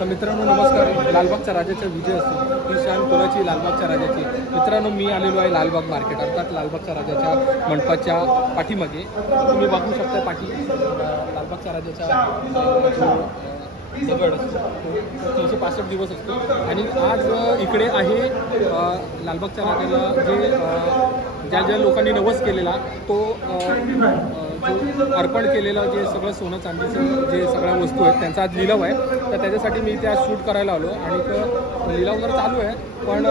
तर मित्रांनो नमस्कार. लालबागच्या राजाचा विजय असतो ही शान कोणाची? लालबागच्या राजाची. मित्रांनो मी आलेलो आहे लालबाग मार्केट अर्थात लालबागच्या राजाच्या मंडपाच्या पाठीमागे. तुम्ही बघू शकता पाठी लालबागच्या राजाच्या दगड 365 दिवस असतो आणि आज इकडे आहे लालबागच्या राजाला जे ज्या लोकांनी नवस केलेला तो जो अर्पण केलेलं जे सगळं सोनं चांदीचं जे सगळ्या वस्तू आहेत त्यांचा आज लिलाव आहे. तर त्याच्यासाठी मी इथे आज शूट करायला आलो आणि लिलाव वगैरे चालू आहे पण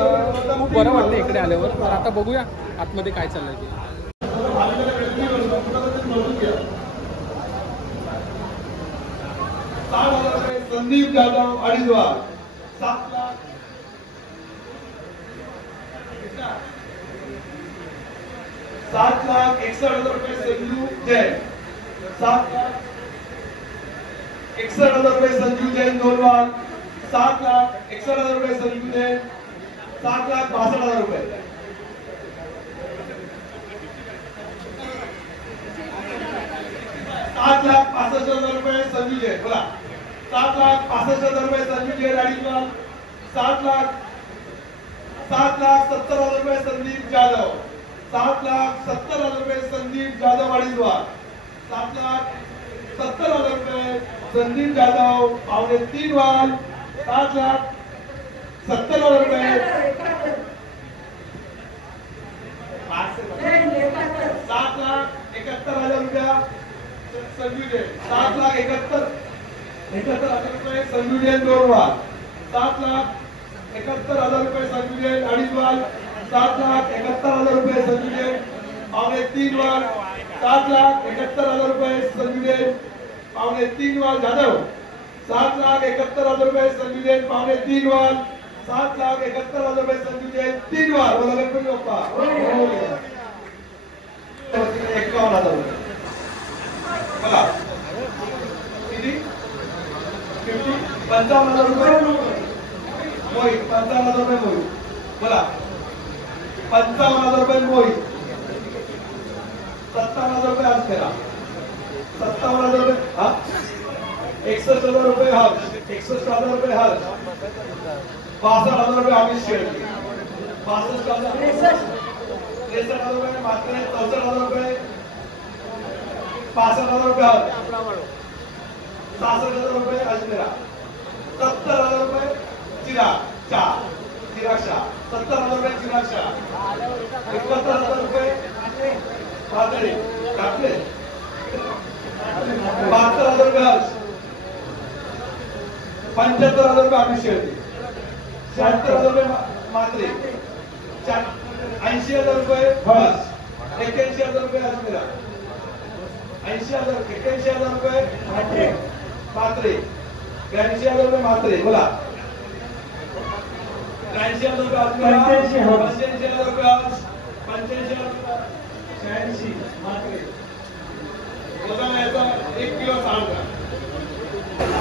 खूप बरं वाटतं इकडे आल्यावर. तर आता बघूया आतमध्ये काय चाललंय ते. संदीप जाधव अडीचवार 7 लाख 7,61,000 रुपये संजू जैन 7,61,000 रुपये संजू जैन दोनवार 7,61,000 रुपये संजू जैन 7,62,000 रुपये 7,65,000 रुपये संजू जैन बोला 7,65,000 रुपये संजू जैन अडीचवार 7,70,000 रुपये संदीप जाधव 7,70,000 रुपये संदीप जाधव अडीचवार 7,70,000 रुपये संदीप जाधव पावणे 3 वार 7,70,000 रुपये 7,71,000 रुपया संजू जैन 7,71,000 रुपये संजू जैन दोन वार 7,71,000 रुपये संजू जैन अडीच वार 7,71,000 रुपये संजू जैन पावणे 3 वार 7,71,000 रुपये संजू जैन पावणे 3 वार जाधव 7,71,000 रुपये संजू जैन पावणे 3 वार 7,71,000 रुपये संजू जैन 3 वार बोला गणपती बाप्पा 51,000 रुपये बोला किती 55,000 रुपये मोहित 55,000 रुपये मोहित बोला 55,000 रुपये मोहित 57,000 रुपये आज फेरा 57,000 रुपये हा 61,000 रुपये हर्ष 61,000 रुपये हर्ष 62,000 रुपये अमित शेळके 62,000 63,000 रुपये मात्र 64,000 रुपये 65,000 रुपये हर्ष 66,000 रुपये अजमेरा 70,000 रुपये चिराग शाह 70,000 रुपये चिराग शाह 71,000 रुपये पातळी टाकले 72,000 रुपये हर्ष 75,000 रुपये अमित शेळके 76,000 रुपये मात्रे 80,000 रुपये हर्ष 81,000 रुपये अजमेरा 81,000 रुपये मात्रे 82,000 रुपये मात्रे बोला 83,000 रुपये अजमेरा 85,000 रुपये हर्ष 85,000 86 मात्रे वजन याचा 1 किलो 60 ग्राम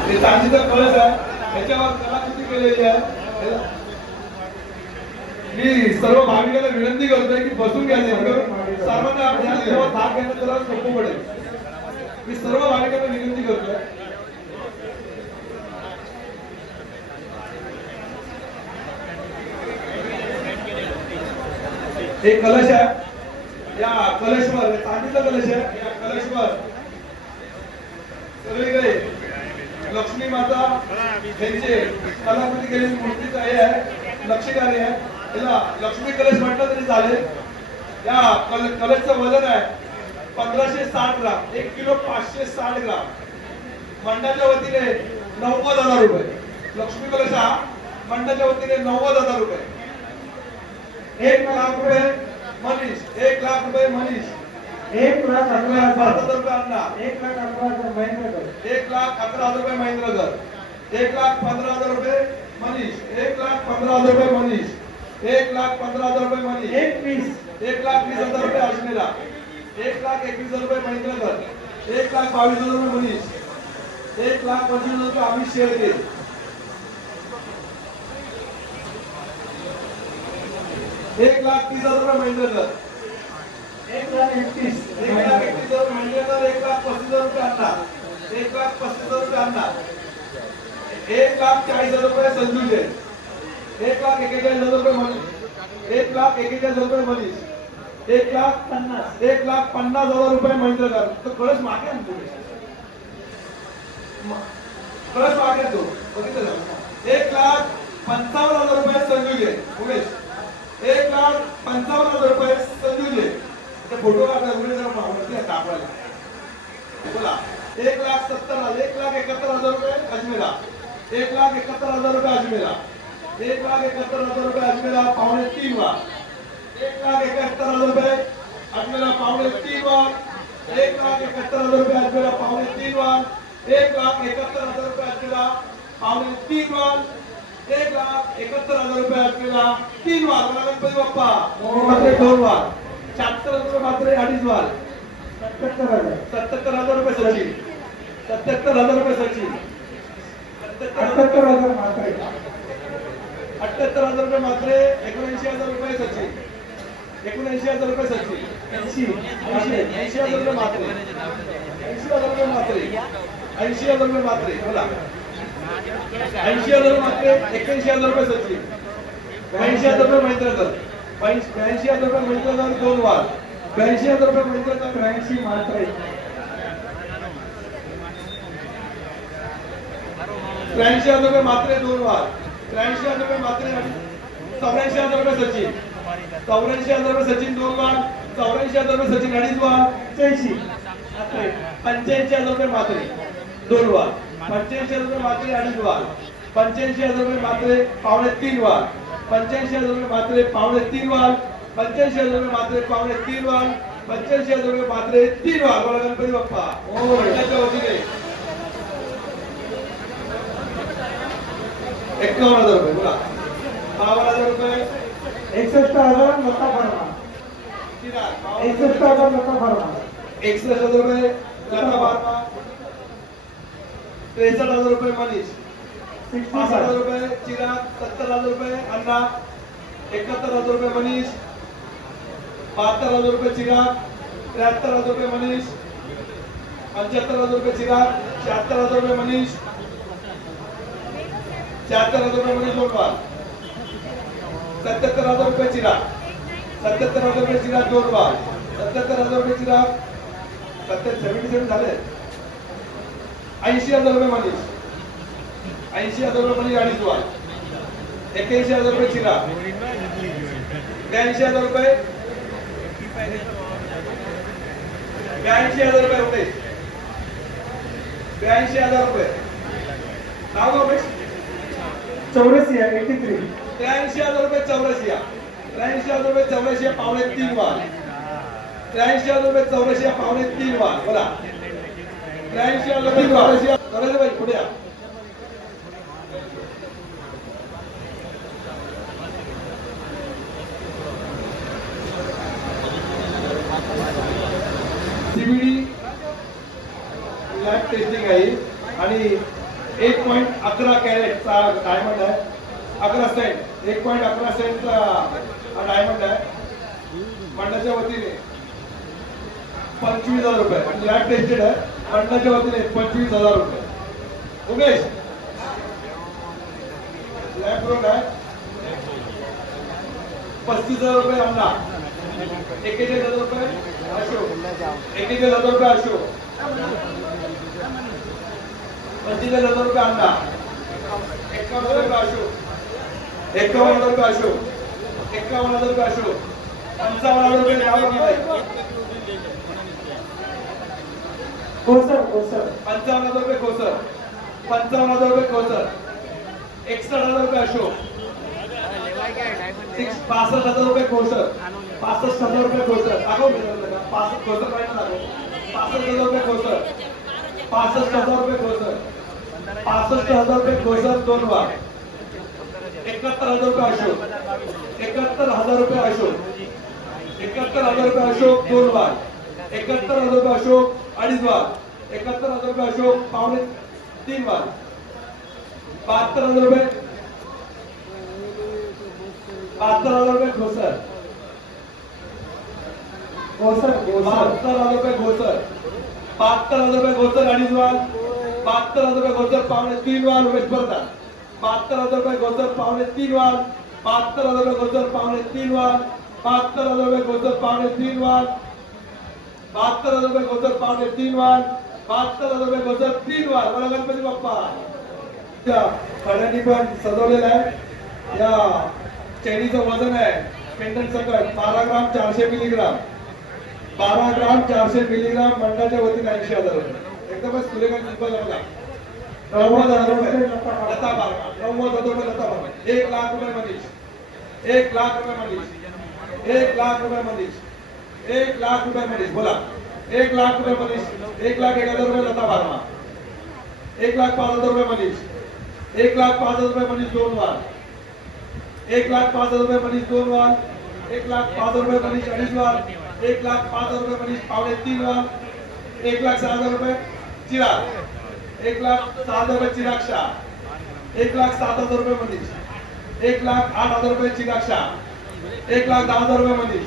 हे चांदीचा कळस आहे याच्यावर कलाकृती केलेली आहे. मी सर्व भाविकांना विनंती करतोय की बसून घ्या सर्वांना आपल्याला भाग घेणं जरा सोपं पडेल. मी सर्व भाविकांना विनंती करतोय एक कलश आहे या कलशवर चांदीचा कलश आहे या कलशवर सगळीकडे लक्ष्मी माता यांचे कलाकृती केलेली मूर्तीचं हे आहे नक्षीकार्य आहे. याला लक्ष्मी कलश म्हटलं तरी चालेल. या कलशचं वजन आहे 1560 ग्राम 1 किलो 560 ग्राम मंडळाच्या वतीने 90,000 रुपये. लक्ष्मी कलश हा मंडळाच्या वतीने 90,000 रुपये 1 लाख रुपये मनीष 1 लाख रुपये मनीष 1,11,000 रुपये अन्ना 1,11,000 महेंद्रकर 1,11,000 रुपये महेंद्रकर 1,15,000 रुपये मनीष 1,15,000 रुपये मनीष 1,15,000 रुपये मनीष 1,20,000 रुपये अजमेरा 1,21,000 रुपये महेंद्रकर 1,22,000 रुपये मनीष 1,25,000 रुपये अमित शेळके 1,30,000 रुपये महेंद्रकर 1,31,000 रुपये महेंद्रकर 1,35,000 रुपये अन्ना 1,35,000 रुपये अन्ना 1,40,000 रुपये संजू जैन, 1,41,000 रुपये मनीष, 1,41,000 रुपये मनीष, 1,50,000 रुपये महेंद्रकर. तो कळस मागे आणतो, कळस मागे आणतो. बघितलं 1,55,000 रुपये संजू जैन. उमेश 1,55,000 रुपये संजू जैन. फोटो काढला उमेश जरा मावळती दाखवायला. बोला 1,71,000 रुपये अजमेरा, 1,71,000 रुपये अजमेरा, 1,71,000 रुपये अजमेरा पावणे 3 वार, 1,71,000 रुपये अजमेरा पावणे 3 वार, 1,71,000 रुपये अजमेरा पावणे 3 वार, 1,71,000 रुपये अजमेरा पावणे 3 वार, 1,71,000 रुपये अजमेरा 3 वार. गणपती बाप्पा मात्र 2 वार, 76,000 रुपये मात्र 2.5 वार, 77,000 रुपये सचिन, 77,000 रुपये सचिन, 78,000 मात्रे, 78,000 रुपये मात्रे, 79,000 रुपये सचिन, 79,000 रुपये सचिन, 80,000 रुपये मात्रे, 80,000 रुपये मात्रे, 80,000 रुपये मात्रे. बोला 80,000 मात्रे, 81,000 रुपये सचिन, 82,000 रुपये महेंद्रकर, 82,000 रुपये महेंद्रकर 2 वार, 82,000 रुपये महेंद्रकर 82 मात्रे, 83,000 रुपये मात्रे 2 वार, 83,000 रुपये मात्रे, 84,000 रुपये सचिन, 84,000 रुपये सचिन 2 वार, 84,000 रुपये सचिन 2.5 वार, 85,000 रुपये मात्रे 2 वार, 85,000 रुपये मात्रे 2.5 वार, 85,000 रुपये मात्रे पावणे 3 वार, 85,000 रुपये मात्रे पावणे 3 वार, 85,000 रुपये मात्रे पावणे 3 वार, 85,000 रुपये मात्रे 3 वार. बोला गणपती बाप्पा मंडळाच्या वतीने 51,000 रुपये. बोला 52,000 रुपये, 61,000 लता फरमा, 61,000 लता फरमा, 61,000 रुपये लता बारमा, 63,000 रुपये मनीष, 65,000 रुपये चिराग, 70,000 रुपये अण्णा, 71,000 रुपये मनीष, 72,000 रुपये चिराग, 73,000 रुपये मनीष, 75,000 रुपये चिराग, 76,000 रुपये मनीष, 76,000 रुपये मनीष 2 वार, 77,000 रुपये चिराग, 77,000 रुपये चिराग 2 वार, 77,000 रुपये चिराग, 77 झाले, 80,000 रुपये मनीष, 80,000 रुपये मनीष 2.5 वार, 81,000 रुपये चिराग, 82,000 रुपये, 82,000 रुपये होते, 82,000 रुपये नाव उमेश, 84 83, 83,000 रुपये 84, 83,000 रुपये 84 पावणे 3 वार, 83,000 रुपये 84 पावणे 3 वार. बोला 83,000 रुपये 84. करायचं बाई पुढे या. सीबीडी लॅब टेस्टिंग आहे आणि 1.11 कॅरेटचा डायमंड आहे, 11 सेंट, 1.11 सेंटचा हा डायमंड आहे. मंडळाच्या वतीने 25,000 रुपये लॅब टेस्टेड आहे. मंडळाच्या वतीने 25,000 रुपये. उमेश लॅब ग्रोन आहे 35,000 रुपये अण्णा, 41,000 रुपये अशोक, 41,000 रुपये अशोक, 35,000 रुपये अण्णा, 51,000 रुपये अशोक, 51,000 रुपये अशोक, 51,000 रुपये अशोक, 55,000 रुपये कोसर 55,000 रुपये खोसर, 55,000 रुपये खोसर, 61,000 रुपये अशोक, 65,000 रुपये खोसर, 65,000 रुपये खोसर. दाखव 65 खोसर पाहिजे दाखव. 65,000 रुपये खोसर, 65,000 रुपये खोसर, 65,000 रुपये खोसर 2 वार, 71,000 रुपये अशोक, 71,000 रुपये अशोक, 71,000 रुपये अशोक 2 वार, 71,000 रुपये अशोक 2.5 वार, 71,000 रुपये अशोक पावणे 3 वार, 72,000 रुपये, 72,000 रुपये खोसर, 72,000 रुपये खोसर, 72,000 रुपये खोसर 2.5 वार, 72,000 रुपये गोचर पावणे 3 वार उमेश स्पर्धा 72,000 रुपये गोचर पावणे 3 वार 72,000 रुपये गोचर पावणे 3 वार 72,000 रुपये गोचर पावणे 3 वार 72,000 रुपये गोचर पावणे 3 वार 72,000 रुपये गोचर 3 वार मला गणपती बाप्पा त्या कड्यांनी पण सजवलेला आहे या चैनीचं वजन आहे पेंडंट सकट 12 ग्राम 400 मिलीग्राम 12 ग्राम 400 मिलीग्राम मंडळाच्या वतीने 80,000 रुपये एकदमच सुरेख किंमत लागला 90,000 रुपये लता बारका 90,000 रुपये लता बारका 1 लाख रुपये मनीष 1 लाख रुपये मनीष 1 लाख रुपये मनीष 1 लाख रुपये मनीष बोला 1 लाख रुपये मनीष 1,01,000 रुपये लता बारमा 1,05,000 रुपये मनीष 1,05,000 रुपये मनीष 2 वार 1,05,000 रुपये मनीष 2 वार 1,05,000 रुपये मनीष 2.5 वार 1,05,000 रुपये मनीष पावणे 3 वार 1,06,000 रुपये चिराग 1,06,000 रुपये चिराक्षा 1,07,000 रुपये मनीष 1,08,000 रुपये चिराक्षा 1,10,000 रुपये मनीष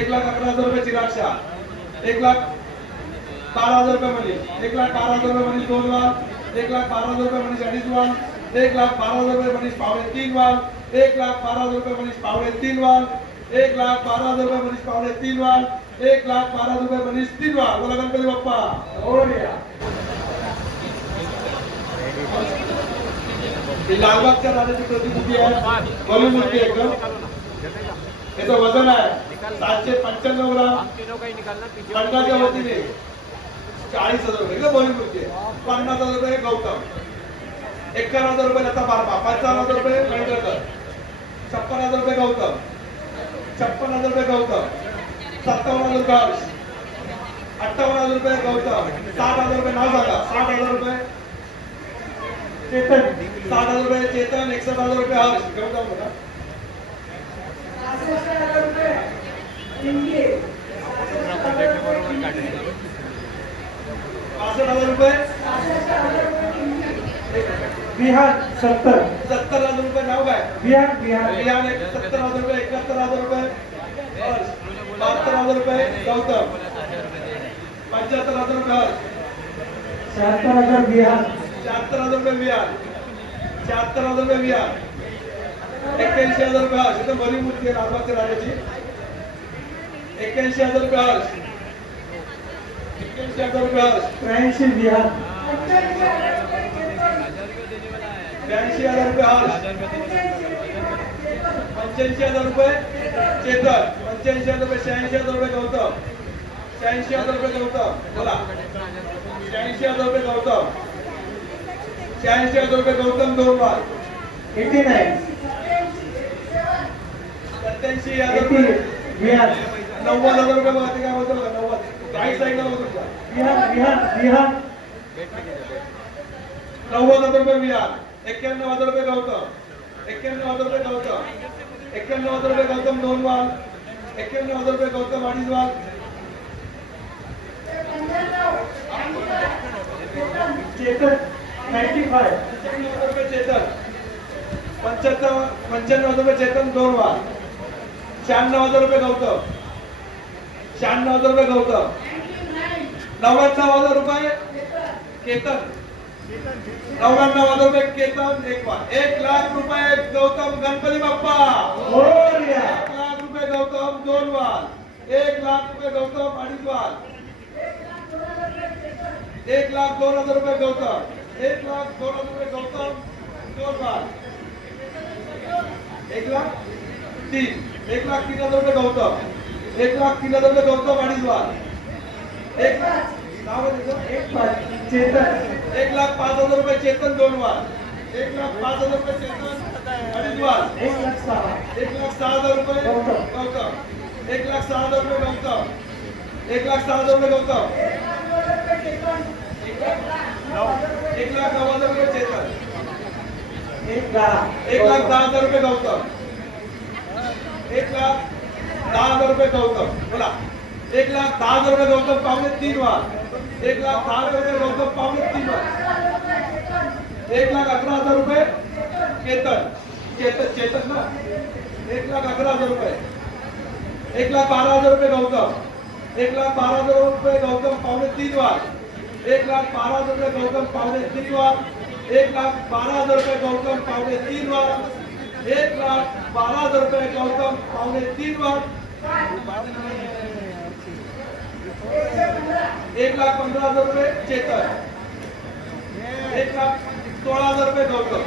1,11,000 रुपये चिराक्षा 1,12,000 रुपये मनीष 1,12,000 रुपये मनीष 2 वार 1,12,000 रुपये मनीष 2.5 वार 1,12,000 रुपये मनीष पावणे 3 वार 1,12,000 रुपये मनीष पावणे 3 वार 1,12,000 रुपये मनीष पावणे 3 वार 1,12,000 रुपये मनीष 3 वार बोला गणपती बाप्पा मोरया ही लालबागच्या राजाची प्रतिकृती आहे बलूनमूर्ती एकदम याचं वजन आहे 795 ग्राम मंडळाच्या वतीने 40,000 रुपये एकदम बलूनमूर्ती आहे 50,000 रुपये गौतम 51,000 रुपये लता बारमा 55,000 रुपये गणेशकर 56,000 रुपये गौतम 56,000 रुपये गौतम 57,000 रुपये हर्ष 58,000 रुपये गौतम 60,000 रुपये नाव सांगा 60,000 रुपये चेतन 60,000 रुपये चेतन 61,000 रुपये हर्ष गौतम बोला 65,000 रुपये इंगे 65,000 रुपये बिहार 70,000 रुपये नाव काय बिहार 70,000 रुपये 71,000 रुपये हर्ष 72,000 रुपये गौतम 75,000 रुपये हर्ष 76,000 बिहार 76,000 रुपये बिहार 76,000 रुपये बिहार 81,000 रुपये हर्ष एकदम बरी मूर्ती आहे लालबागच्या राजाची 81,000 रुपये हर्ष 81,000 रुपये हर्ष 83 बिहार 82,000 रुपये हर्ष 85,000 रुपये चेतन 85,000 रुपये 86,000 रुपये गौतम 86,000 रुपये गौतम बोला 86,000 रुपये गौतम 86,000 रुपये गौतम 2 वार 89 87,000 रुपये बिहार 90,000 रुपये बघा ते काय बोलतो बघा 90 काही साईडला बघू तुमच्या बिहार 90,000 रुपये बिहार 91,000 रुपये गौतम 91,000 रुपये गौतम 91,000 रुपये गौतम 2 वार 91,000 रुपये गौतम 2.5 वार चेतन 95 95,000 रुपये चेतन 95,000 रुपये चेतन 2 वार 96,000 रुपये गौतम 96,000 रुपये गौतम 99,000 रुपये केतन 99,000 रुपये केतन 1 वार 1 लाख रुपये गौतम गणपती बाप्पा 1 लाख रुपये गौतम 2 वार 1 लाख रुपये गौतम 2.5 वार 1,02,000 रुपये गौतम 1,02,000 रुपये गौतम 2 वार 1,03,000 रुपये गौतम 1,03,000 रुपये गौतम 2.5 वार चेतन 1,05,000 रुपये चेतन 2 वार 1,05,000 रुपये चेतन 2.5 वार 1,06,000 रुपये गौतम 1,06,000 रुपये गौतम 1,06,000 रुपये गौतम 1,09,000 रुपये चेतन 1,10,000 रुपये गौतम 1,10,000 रुपये गौतम बोला 1,10,000 रुपये गौतम पावणे 3 वार 1,10,000 रुपये गौतम पावणे 3 वार 1,11,000 रुपये चेतन ना 1,11,000 रुपये 1,12,000 रुपये गौतम 1,12,000 रुपये गौतम पावणे 3 वार 1,12,000 रुपये गौतम पावणे 3 वार 1,12,000 रुपये गौतम पावणे 3 वार 1,12,000 रुपये गौतम पावणे 3 वार 1,15,000 रुपये चेतन 1,16,000 रुपये गौतम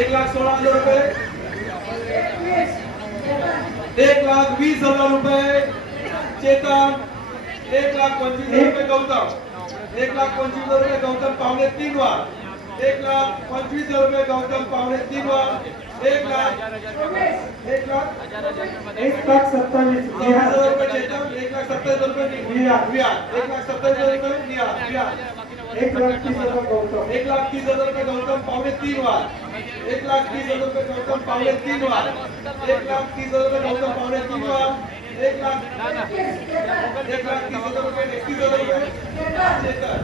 1,16,000 रुपये 1,20,000 रुपये चेतन 1,25,000 रुपये गौतम 1,25,000 रुपये गौतम पावणे 3 वार 1,25,000 रुपये गौतम पावणे 3 वार 1,27,000 1,27,000 रुपये चेतन 1,27,000 रुपये निहार 1,27,000 रुपये निहार 1,30,000 गौतम 1,30,000 रुपये गौतम पावणे 3 वार 1,30,000 रुपये गौतम पावणे 3 वार 1,30,000 रुपये गौतम पावणे 3 वार 1,30,000 रुपये 31,000 रुपये चेतन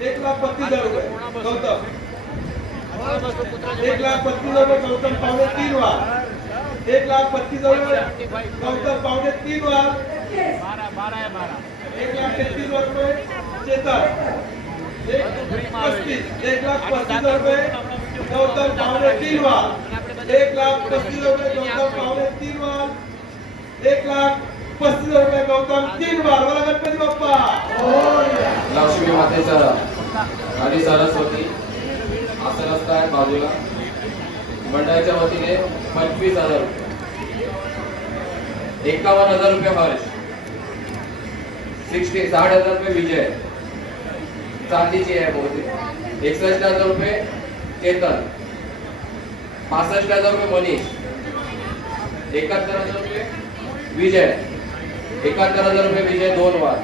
1,32,000 रुपये गौतम 1,32,000 रुपये गौतम पावणे 3 वार 1,32,000 रुपये गौतम पावणे 3 वार 1,33,000 रुपये चेतन 1,35,000 रुपये गौतम पावणे 3 वार 1,35,000 रुपये गौतम पावणे 3 वार 1,35,000 रुपये गौतम 3 वार बोला गणपती बाप्पा लक्ष्मी मातेचा आणि सरस्वती असं असतात बाजूला मंडळाच्या वतीने 25,000 रुपये 51,000 रुपये हर्ष 60,000 रुपये विजय चांदीची आहे बहुतेक 61,000 रुपये चेतन 65,000 रुपये मनीष 71,000 रुपये विजय 71,000 रुपये विजय 2 वार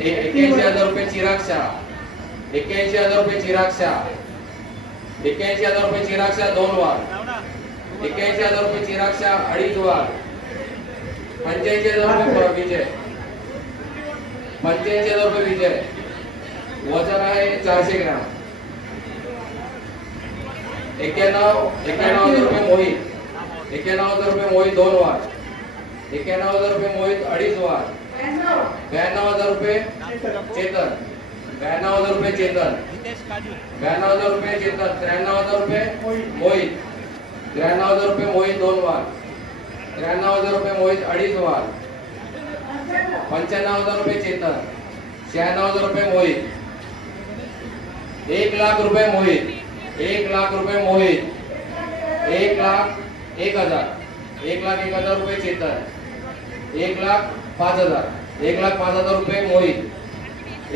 81,000 रुपये चिराग शाह 81,000 रुपये चिराग शाह 81,000 रुपये चिराग शाह 2 वार 81,000 रुपये चिराग शाह 2.5 वार 85,000 रुपये विजय 85,000 रुपये विजय वजन आहे 400 ग्राम 91,000 रुपये मोहित 91,000 रुपये मोहित 2 वार 91,000 रुपये मोहित 2.5 वार 92,000 रुपये चेतन 92,000 रुपये चेतन 92,000 रुपये चेतन 93,000 रुपये मोहित 93,000 रुपये मोहित 2 वार 93,000 रुपये मोहित 2.5 वार 95,000 रुपये चेतन 96,000 रुपये मोहित 1,00,000 रुपये मोहित 1,00,000 रुपये मोहित 1,01,000 1,01,000 रुपये चेतन 1,05,000 1,05,000 रुपये मोहित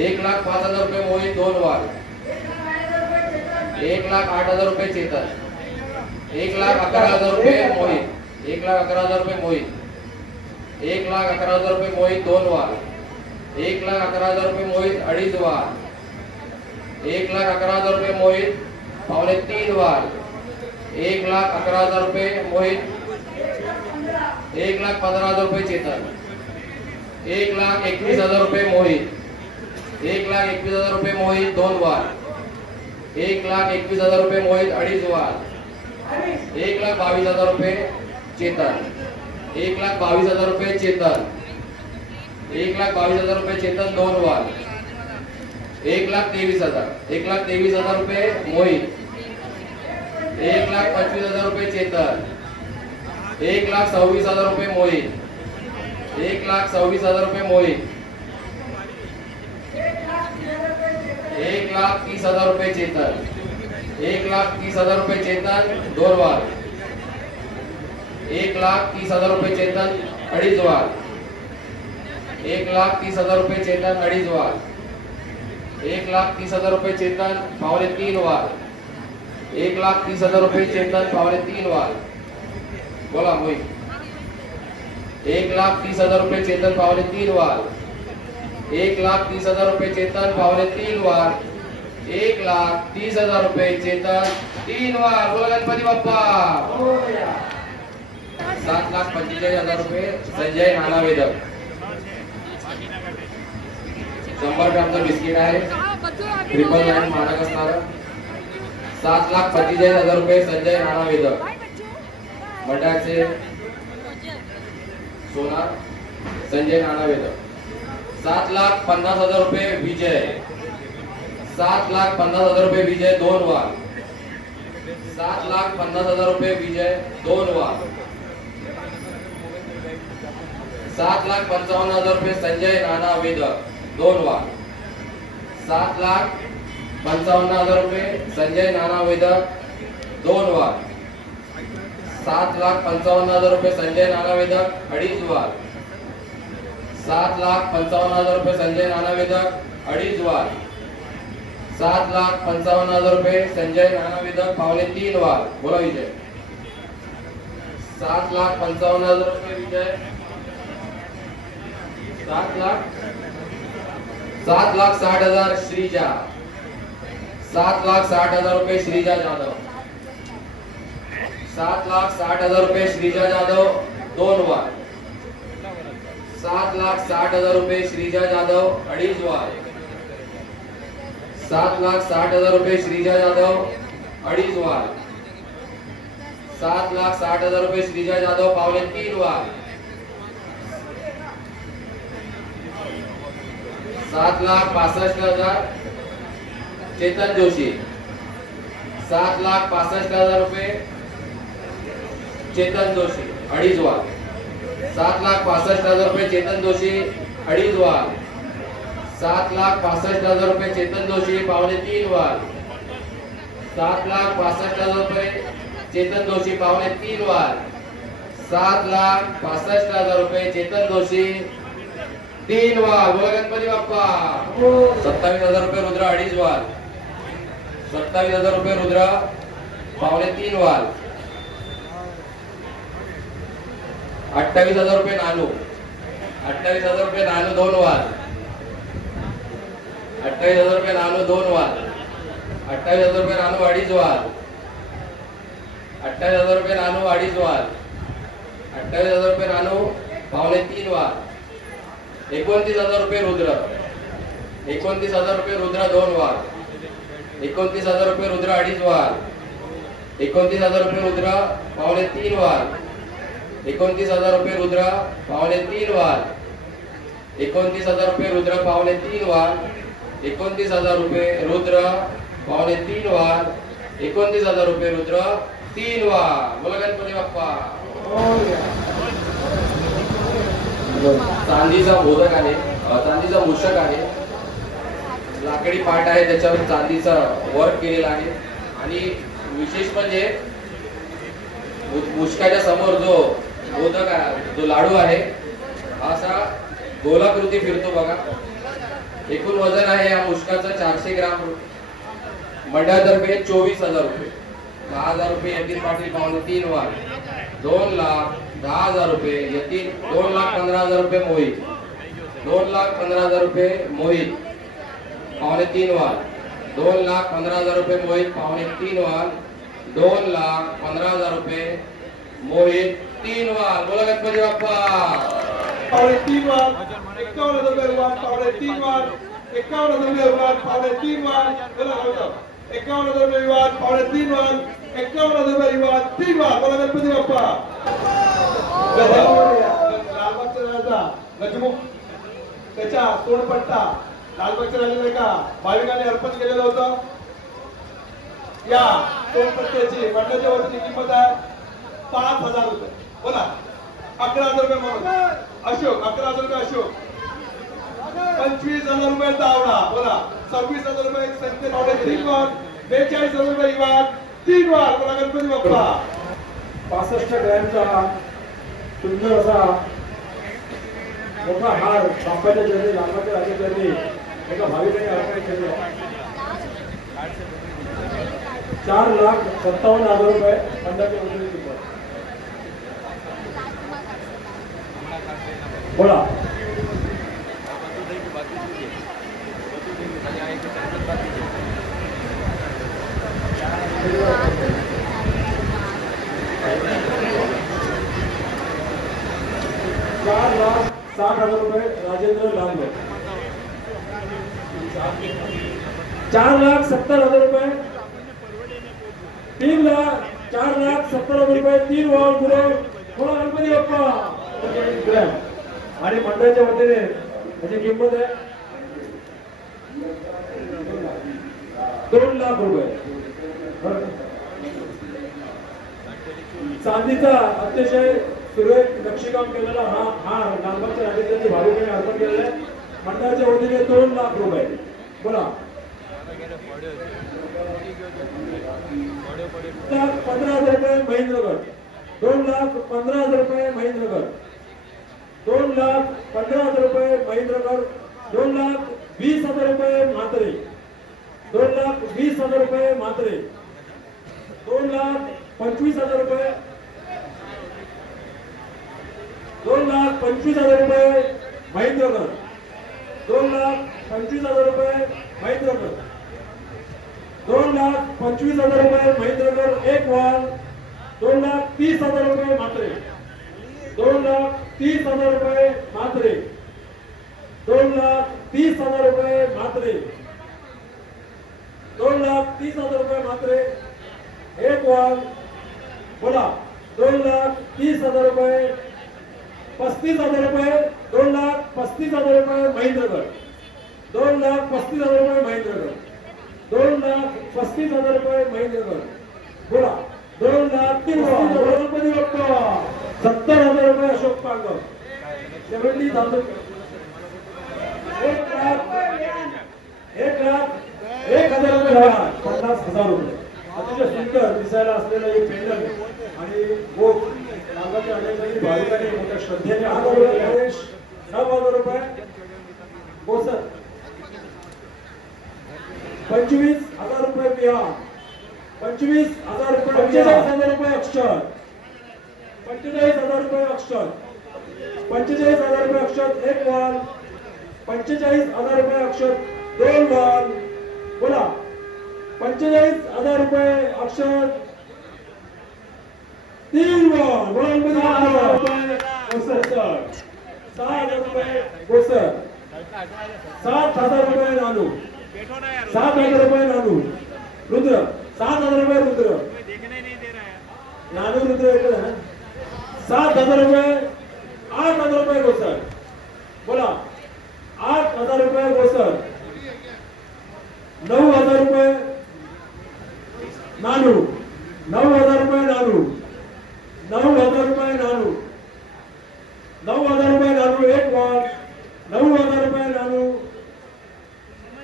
1,05,000 रुपये मोहित 2 वार 1,08,000 रुपये चेतन 1,11,000 रुपये मोहित 1,11,000 रुपये मोहित 1,11,000 रुपये मोहित 2 वार 1,11,000 रुपये मोहित 2.5 वार 1,11,000 रुपये मोहित पावणे 3 वार 1,11,000 रुपये मोहित 1,15,000 रुपये चेतन 1,21,000 रुपये मोहित 1,21,000 रुपये मोहित 2 वार 1,21,000 रुपये मोहित 2.5 वार 1,22,000 रुपये चेतन 1,22,000 रुपये चेतन 1,22,000 रुपये चेतन 2 वार 1,23,000 1,23,000 रुपये मोहित 1,25,000 रुपये चेतन 1,26,000 रुपये मोहित 1,26,000 रुपये मोहित 1,30,000 रुपये चेतन 1,30,000 रुपये चेतन 2 वार 1,30,000 रुपये चेतन 2.5 वार 1,30,000 रुपये चेतन 2.5 वार 1,30,000 रुपये चेतन पावणे 3 वार 1,30,000 रुपये चेतन पावणे 3 वार बोला मोहित 1,30,000 रुपये चेतन पावणे 3 वार 1,30,000 रुपये चेतन पावणे 3 वार 1,30,000 रुपये चेतन 3 वार बोला गणपती बाप्पा 7,45,000 रुपये संजय नानावेदक 100 ग्रामचं बिस्किट आहे 999 मानक असणार 7,45,000 रुपये संजय नानावेदक मंडळाचे सोनार संजय नानावेदक 7,50,000 रुपये विजय. 7,50,000 रुपये विजय 2 वार. 7,50,000 रुपये विजय 2 वार. 7,55,000 रुपये संजय नाना वेदक 2 वार. 7,55,000 रुपये संजय नाना वेदक 2 वार. 7,55,000 रुपये संजय नाना वेदक 2.5 वार. 7,55,000 रुपये संजय नाना वेदक 2.5 वार. 7,55,000 रुपये संजय नाना वेदक 3.25 वार. बोला विजय. 7,55,000 रुपये विजय. 7,60,000 श्रीजा. 7,60,000 रुपये श्रीजा जाधव. 7,60,000 रुपये श्रीजा जाधव 2 वार. 7,60,000 रुपये श्रीजा जाधव 2.5 वार. 7,60,000 रुपये श्रीजा जाधव 2.5 वार. 7,60,000 रुपये श्रीजा जाधव 3.25 वार. 7,65,000 चेतन जोशी. 7,65,000 रुपये चेतन जोशी 2.5 वार. 7,65,000 रुपये चेतन जोशी 2.5 वार. 7,65,000 रुपये चेतन जोशी 3.25 वार. 7,65,000 रुपये चेतन जोशी 3.25 वार. 7,65,000 रुपये चेतन जोशी 3 वार. बोला गणपती बाप्पा. 27,000 रुपये रुद्र 2.5 वार. 27,000 रुपये रुद्र 3.25 वार. 28,000 रुपये नानू. 28,000 रुपये नानू 2 वार. 28,000 रुपये नानू 2 वार. 28,000 रुपये नानू 2.5 वार. 28,000 रुपये नानू 2.5 वार. 28,000 रुपये नानू 3.25 वार. 29,000 रुपये रुद्र. 29,000 रुपये रुद्र 2 वार. 29,000 रुपये रुद्र 2.5 वार. 29,000 रुपये रुद्र 3.25 वार. 29,000 रुपये रुद्र 3.25 वार. 29,000 रुपये रुद्र 3.25 वार. 29,000 रुपये रुद्र 3.25 वार. 29,000 रुपये रुद्र 3 वार. बोला गणपती बाप्पा. चांदीचा मोदक आहे. चांदीचा मूषक आहे. लाकडी पाट आहे त्याच्यावर चांदीचा वर्क केलेला आहे. आणि विशेष म्हणजे मुष्काच्या समोर जो मोदक आहे, जो लाडू आहे, असा गोलाकृती फिरतो बघा. एकूण वजन आहे या मुष्काचं 400 ग्राम. मंडळातर्फे 24,000 रुपये. 10,000 रुपये यतीन पाटील 3.25 वार. 2,10,000 रुपये यतीन. 2,15,000 रुपये मोहित. 2,15,000 रुपये मोहित 3.25 वार. 2,15,000 रुपये मोहित 3.25 वार. 2,15,000 रुपये मोहित 3 वार. बोला गणपती बाप्पा. 3.25 वार. 51,000 रुपये वार 3.25 वार. 51,000 रुपये वार 3.25 वार. बोला 51,000 रुपये वार 3.25 वार. 51,000 रुपये वार 3 वार. बोला गणपती बाप्पा. लालबागच्या राजाचा गजमुख त्याच्या तोंडपट्टा लालबागच्या राजाला एका भाविकाने अर्पण केलेलं होतं. या तोंडपट्ट्याची मंडळाच्या वतीने किंमत आहे 5,000 रुपये. बोला 11,000 रुपये म्हणून अशोक. 11,000 रुपये अशोक. 25,000 रुपये तावडा. बोला 26,000 रुपये संख्या 3 वार. 42,000 रुपये वार 3 वार. बोला गणपती बाप्पा. 65 ग्रॅमचा सुंदर असा मोठा हार बाप्पाच्या चरणी, लालबागच्या राजाच्या चरणी एका भाविकाने अर्पण केला. 4,57,000 रुपये मंडळाच्या वतीने किंमत. बोला 4,60,000 रुपये राजेंद्र लांबे. 4,70,000 रुपये. 4,70,000 रुपये 3 वार गुरु. बोला गणपती बाप्पा. आणि मंडळाच्या वतीने त्याची किंमत आहे 2 लाख रुपये. चांदीचा अतिशय सुरेख नक्षीकाम केलेला हा लालबागच्या राजाची भाविकांनी अर्पण केलेला आहे. मंडळाच्या वतीने 2 लाख रुपये. बोला 2,15,000 रुपये महेंद्रगड. 2,15,000 रुपये महेंद्रगड. 2,15,000 रुपये महेंद्रगड. 2,20,000 रुपये म्हात्रे. 2,20,000 रुपये म्हात्रे. 2,25,000 रुपये. 2,25,000 रुपये महेंद्रगड. 2,25,000 रुपये महेंद्रगड. 2,25,000 रुपये महेंद्रगड. एक वाल. 2,30,000 रुपये म्हात्रे. 2,30,000 रुपये म्हात्रे. 2,30,000 रुपये म्हात्रे. 2,30,000 रुपये म्हात्रे. एक वाल. बोला 2,30,000 रुपये. 35,000 रुपये. 2,35,000 रुपये महेंद्रगड. 2,35,000 रुपये महेंद्रगड. 2,35,000 रुपये महेंद्रगड. बोला 2,30,000 गणपती बाप्पा. 70,000 रुपये अशोक पांडव. 70,000. 1,00,000 रुपये. 50,000 रुपये. अतिशय सुंदर दिसायला असलेलं एक पेंडल आणि भोग नागाच्या अनेकांनी भाविकांनी मोठ्या श्रद्धेने 9,000 रुपये. बोसर 25,000 रुपये बिहार. 25,000 रुपये. 45,000 रुपये अक्षर. 45,000 रुपये अक्षर. 45,000 रुपये अक्षर. एक वाल. 45,000 रुपये अक्षर. 2 वाल. बोला 45,000 रुपये अक्षर. 3 वाल. बोला 6,000 रुपये बोसर. 6,000 रुपये बोसर. 7,000 रुपये नानू. 7,000 रुपये नानू. रुद्र 7,000 रुपये रुद्र. नानू रुद्र एक है. 7,000 रुपये. 8,000 रुपये बोसर. बोला 8,000 रुपये बोसर. 9,000 रुपये नानू. 9,000 रुपये नानू. 9,000 रुपये नानू. 9,000 रुपये नानू. एक वाल. 9,000 रुपये नानू.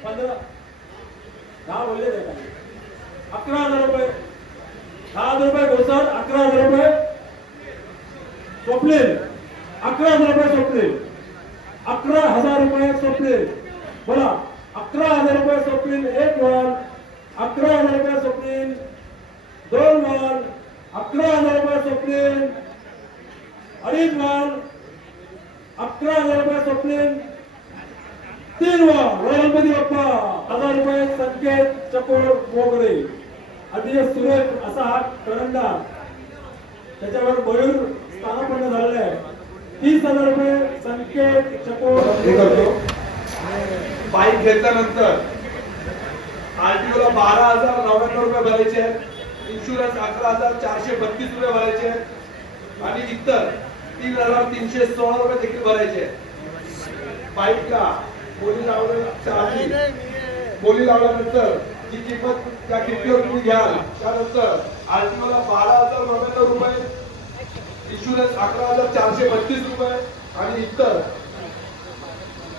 15 10 बोलले का. 11,000 रुपये. 10,000 रुपये बोसर. 11,000 रुपये स्वप्नील. 11,000 रुपये स्वप्नील. 11,000 रुपये स्वप्नील. बोला 11,000 रुपये स्वप्नील. एक वाल. 11,000 रुपये स्वप्नील. 2 वाल. 11,000 रुपये स्वप्नील. अडीच वाल. 11,000 रुपये स्वप्नील. 3 वाल. गणपती बाप्पा. 1,000 रुपये संकेत चकोर मोगरे. अतिशय सुरेख असा हा करंडा. त्याच्यावर मयूर स्थानापन्न झालेला आहे. 30,000 रुपये संकेत चकोर. हे करतो. बाईक घेतल्यानंतर आरटीओला 12,099 रुपये भरायचे आहेत. इन्शुरन्स 11,432 रुपये भरायचे आहेत आणि इतर 3,316 रुपये देखील भरायचे आहेत. बाईकला बोली लावल्यानंतर जी किंमत त्या किमतीवर तुम्ही घ्याल त्यानंतर आरटीओला 12,099 रुपये, इन्शुरन्स 11,432 रुपये आणि इतर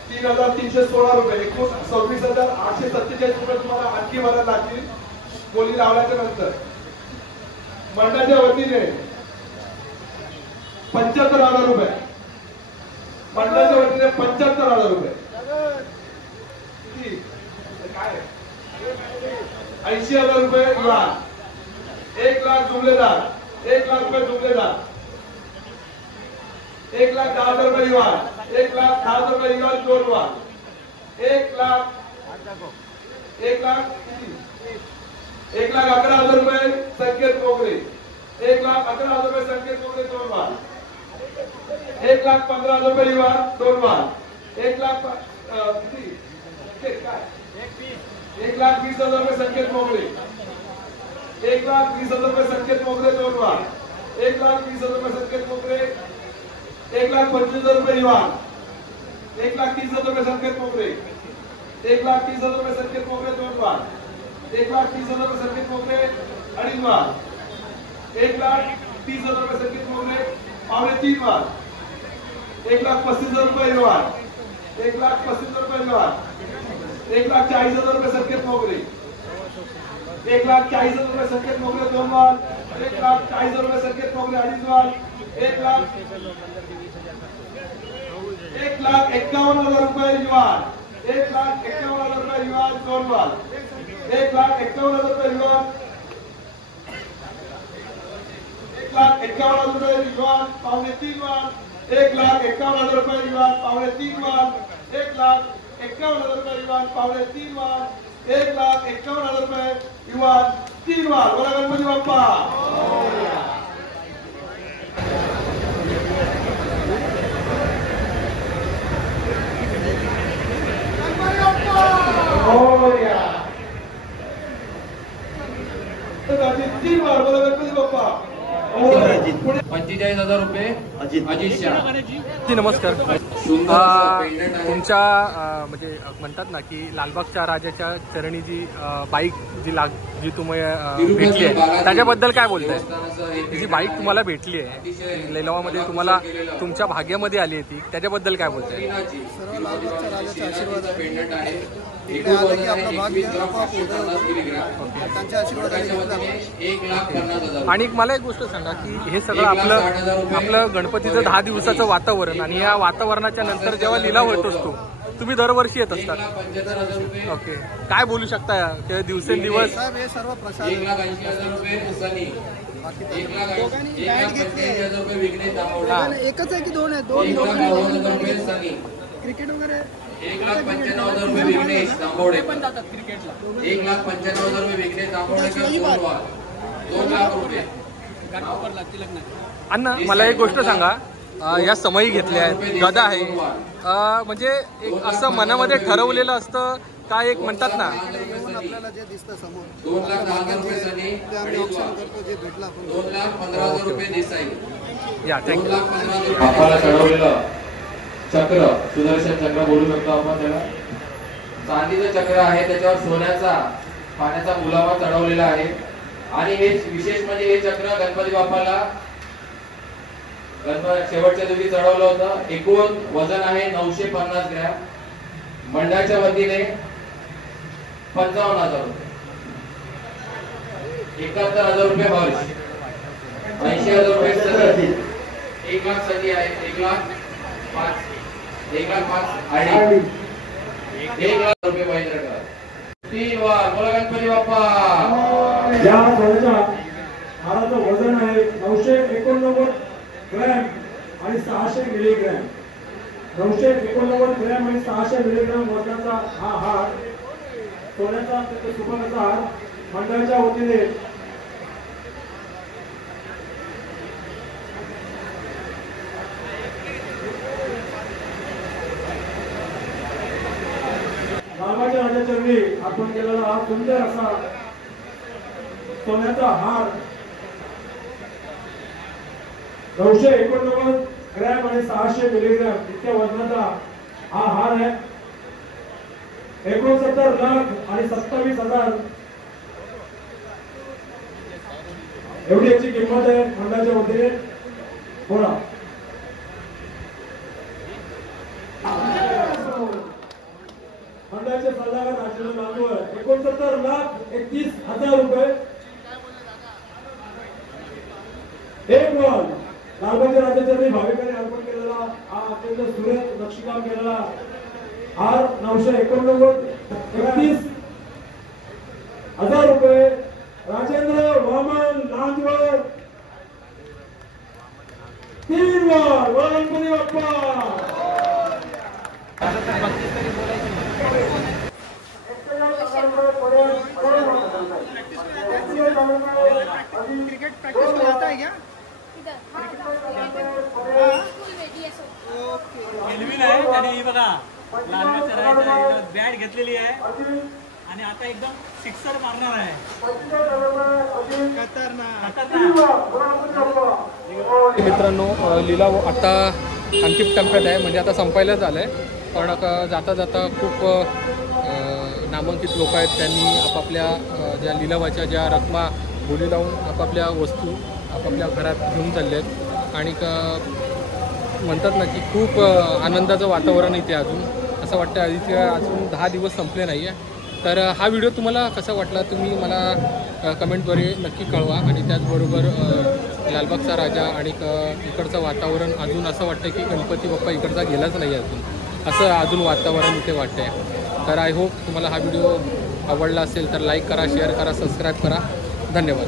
3,316 रुपये, एकूण 26,847 रुपये तुम्हाला आणखी भरायला लागतील बोली लावल्याच्या नंतर. मंडळाच्या वतीने 75,000 रुपये. मंडळाच्या वतीने 75,000 रुपये. काय 80,000 रुपये इवान. 1,00,000 जुमलेदार. 1,00,000 रुपये जुमलेदार. 1,10,000 रुपये इवान. 1,10,000 रुपये इवान. 2 वाल. 1,11,000 रुपये संकेत मोगरे. 1,11,000 रुपये संकेत मोगरे. 2 वाल. 1,15,000 रुपये इवान. 2 वाल. 1,20,000 रुपये संकेत मोगरे. 1,20,000 रुपये संकेत मोगरे. 2 वाल. 1,20,000 रुपये संकेत मोगरे. 1,25,000 रुपये इवान. 1,30,000 रुपये संकेत मोगरे, 1,30,000 रुपये संकेत मोगरे 2 वार, 1,30,000 रुपये संकेत मोगरे 2.5 वार, 1,30,000 रुपये संकेत मोगरे 3.25 वार, 1,35,000 रुपये व्यवहार, 1,35,000 रुपये व्यवहार, 1,40,000 रुपये संकेत मोगरे, 1,40,000 रुपये संकेत मोगरे 2 वार, 1,40,000 रुपये संकेत मोगरे 2.5 वार, 1,51,000 रुपये युवान, 1,51,000 रुपये युवान 2 वार, 1,51,000 रुपये युवान, 1,51,000 रुपये युवान 3.25 वार, 1,51,000 रुपये युवान 3.25 वार, 1,51,000 रुपये युवान 3.25 वार, 1,51,000 रुपये युवान 3 वार. बोला गणपती बाप्पा. तीन वार. बोला गणपती बाप्पा. 45,000 रुपये अजित शाह. जी नमस्कार. सुंदर असं पेंडंट आहे. तुमच्या म्हणजे म्हणतात ना की लालबागच्या राजाच्या चरणी जी बाईक जी तुम्ही भेटली आहे त्याच्याबद्दल काय बोलताय? जी बाईक तुम्हाला भेटली आहे लिलावामध्ये तुम्हाला तुमच्या भाग्यामध्ये आली आहे ती त्याच्याबद्दल काय बोलताय? सर्व लालबागच्या राजाच्या आशीर्वाद पेंडंट आहे. इकडे आलं की आपलं भाग्य आपोआप उदय होतं. त्यांच्या आशीर्वादाने घेतला. 1,50,000. आणि मला एक गोष्ट सांगा की हे सगळं आपलं गणपतीचं 10 दिवसाचं वातावरण आणि या वातावरणाच्या नंतर जेव्हा लिलाव होत असतो तुम्ही दरवर्षी येत असतात. 1,75,000 रुपये. ओके, काय बोलू शकता ते दिवसेंदिवस? साहेब हे सर्व प्रसाद 1,80,000 रुपये सनी. 1,85,000 रुपये विघ्नेश दामोडे. एकच आहे की दोन आहे? 1,90,000 रुपये सनी. क्रिकेट वगैरे 1,95,000 रुपये विघ्नेश दामोडे. 1,95,000 रुपये विघ्नेश दामोडे. 2 लाख रुपये. अण्णा मला एक गोष्ट सांगा, या समयी घेतल्या आहेत, गदा आहे, म्हणजे एक असं मनामध्ये ठरवलेलं असतं का? एक म्हणतात ना आपल्याला जे दिसतं समोर 2,10,000 रुपये सनी. ते आम्ही ऑप्शन करतो जे भेटलं आपण 2,15,000 रुपये देसाई. या थँक्यू. 2,15,000 बापाला चढवलेलं चक्र, सुदर्शन चक्र बोलू शकतो आपण त्याला. चांदीचं चक्र आहे, त्याच्यावर सोन्याचा पाण्याचा मुलामा चढवलेला आहे. आणि हे विशेष म्हणजे हे चक्र गणपती बाप्पाला शेवटच्या दिवशी चढवलं होतं. एकूण वजन आहे 950 ग्रॅम. मंडळाच्या वतीने 55,000 रुपये, 71,000 रुपये हर्ष, 80,000 रुपये सनी, 1 लाख सनी आहे, 1,05,000, 1,05,000 आणि 1,00,000 रुपये महेंद्रकर. 3 वार. बोला गणपती बाप्पा. या सोन्याच्या हाराचं वजन आहे 989 ग्रॅम आणि 600 मिलीग्रॅम. 989 ग्रॅम आणि 600 मिलीग्रॅम वजनाचा हा हार सोन्याचा सुवर्णाचा हार मंडळाच्या वतीने लालबागच्या राजाचरणी अर्पण केलेला हा सुंदर असा सोन्याचा हार 989 ग्रॅम आणि 600 मिलीग्रॅम इतक्या वजनाचा हा हार आहे. 69 लाख आणि 27,000 एवढी याची किंमत आहे मंडळाच्या वतीने. बोला. मंडळाचे सल्लागार राजेंद्र नांदवळ 69,31,000 रुपये. एक बॉल लालबागच्या राजाचरणी भाविकांनी अर्पण केलेला हा अत्यंत सुरेख नक्षीकाम केलेला हार 989,31,000 रुपये. Rajendra Vaman Nandwal 3 ball. Ganpati Bappa. Cricket practice में आता है क्या? केल्विन आहे त्याने ही बघा लालबागच्या राजाच्या बॅट घेतलेली आहे आणि आता एकदम सिक्सर मारणार आहे. मित्रांनो लिलाव आता अंतिम टप्प्यात आहे, म्हणजे आता संपायलाच आलाय. पण जाता जाता खूप नामांकित लोक आहेत, त्यांनी आपापल्या ज्या लिलावाच्या ज्या रकमा बोली लावून आपापल्या वस्तू आपापल्या घरात घेऊन चालले आहेत. आणि म्हणतात ना की खूप आनंदाचं वातावरण इथे अजून असं वाटतं इथे अजून 10 दिवस संपले नाही आहे. तर हा व्हिडिओ तुम्हाला कसा वाटला तुम्ही मला कमेंटद्वारे नक्की कळवा. आणि त्याचबरोबर लालबागचा राजा आणि इकडचं वातावरण अजून असं वाटतं की गणपती बाप्पा इकडचा गेलाच नाही अजून, असं अजून वातावरण इथे वाटतं आहे. तर आय होप तुम्हाला हा व्हिडिओ आवडला असेल तर लाईक करा, शेअर करा, सबस्क्राईब करा. धन्यवाद.